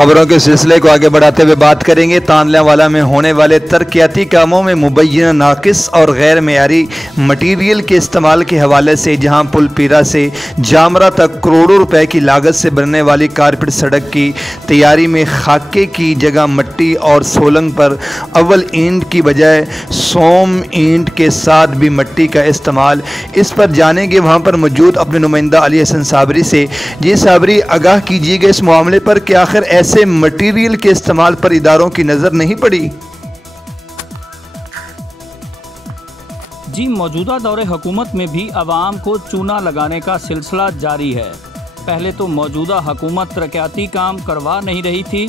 खबरों के सिलसिले को आगे बढ़ाते हुए बात करेंगे तानल्यावाला में होने वाले तरक्याती कामों में मुबैना नाकिस और गैर मेयारी मटीरियल के इस्तेमाल के हवाले से, जहां पुल पीरा से जामरा तक करोड़ों रुपए की लागत से बनने वाली कारपेट सड़क की तैयारी में खाके की जगह मट्टी और सोलंग पर अव्वल ईंट की बजाय सोम ईंट के साथ भी मट्टी का इस्तेमाल। इस पर जानेंगे वहां पर मौजूद अपने नुमाइंदा अली हसन साबरी से। जी साबरी, आगाह कीजिएगा इस मामले पर कि आखिर ऐसे मटेरियल के इस्तेमाल पर इदारों की नज़र नहीं पड़ी। जी, मौजूदा दौरे हुकूमत में भी अवाम को चूना लगाने का सिलसिला जारी है। पहले तो मौजूदा हुकूमत तरक्याती काम करवा नहीं रही थी,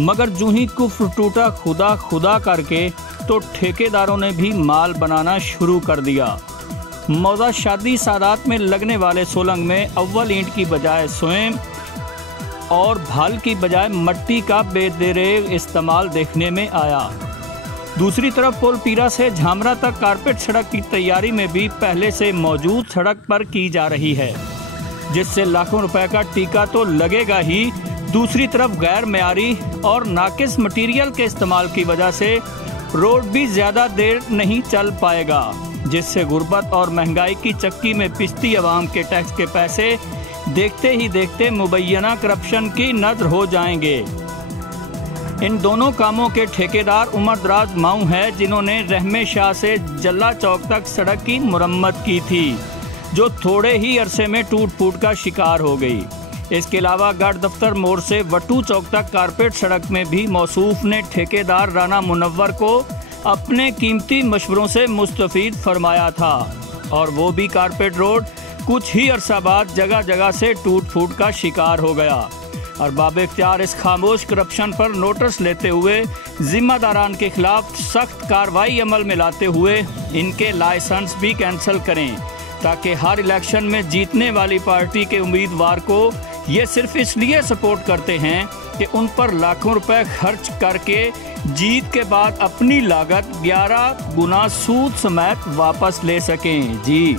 मगर जूं ही कुफ्र टूटा खुदा खुदा करके तो ठेकेदारों ने भी माल बनाना शुरू कर दिया। मौजा शादी सादात में लगने वाले सोलंग में अव्वल ईंट की बजाय स्वयं और भाल की बजाय मट्टी का बेदरेग इस्तेमाल देखने में आया। दूसरी तरफ पुल पीरा से झामरा तक कारपेट सड़क की तैयारी में भी पहले से मौजूद सड़क पर की जा रही है, जिससे लाखों रुपए का टीका तो लगेगा ही। दूसरी तरफ गैर मेयारी और नाकिस मटीरियल के इस्तेमाल की वजह से रोड भी ज़्यादा देर नहीं चल पाएगा, जिससे गुर्बत और महंगाई की चक्की में पिसती आवाम के टैक्स के पैसे देखते ही देखते मुबैना करप्शन की नज़र हो जाएंगे। इन दोनों कामों के ठेकेदार उमर दराज माऊ है, जिन्होंने रहमे शाह से जल्ला चौक तक सड़क की मुरम्मत की थी, जो थोड़े ही अरसे में टूट फूट का शिकार हो गई। इसके अलावा गढ़ दफ्तर मोड़ से वटू चौक तक कारपेट सड़क में भी मौसूफ ने ठेकेदार राना मुनव्वर को अपने कीमती मशवरों से मुस्तफीद फरमाया था, और वो भी कारपेट रोड कुछ ही अरसा बाद जगह जगह से टूट फूट का शिकार हो गया। और बाबे इख्तियार इस खामोश करप्शन पर नोटिस लेते हुए जिम्मेदारान के खिलाफ सख्त कार्रवाई अमल में लाते हुए इनके लाइसेंस भी कैंसिल करें, ताकि हर इलेक्शन में जीतने वाली पार्टी के उम्मीदवार को ये सिर्फ इसलिए सपोर्ट करते हैं कि उन पर लाखों रुपए खर्च करके जीत के बाद अपनी लागत 11 गुना सूद समेत वापस ले सकें। जी।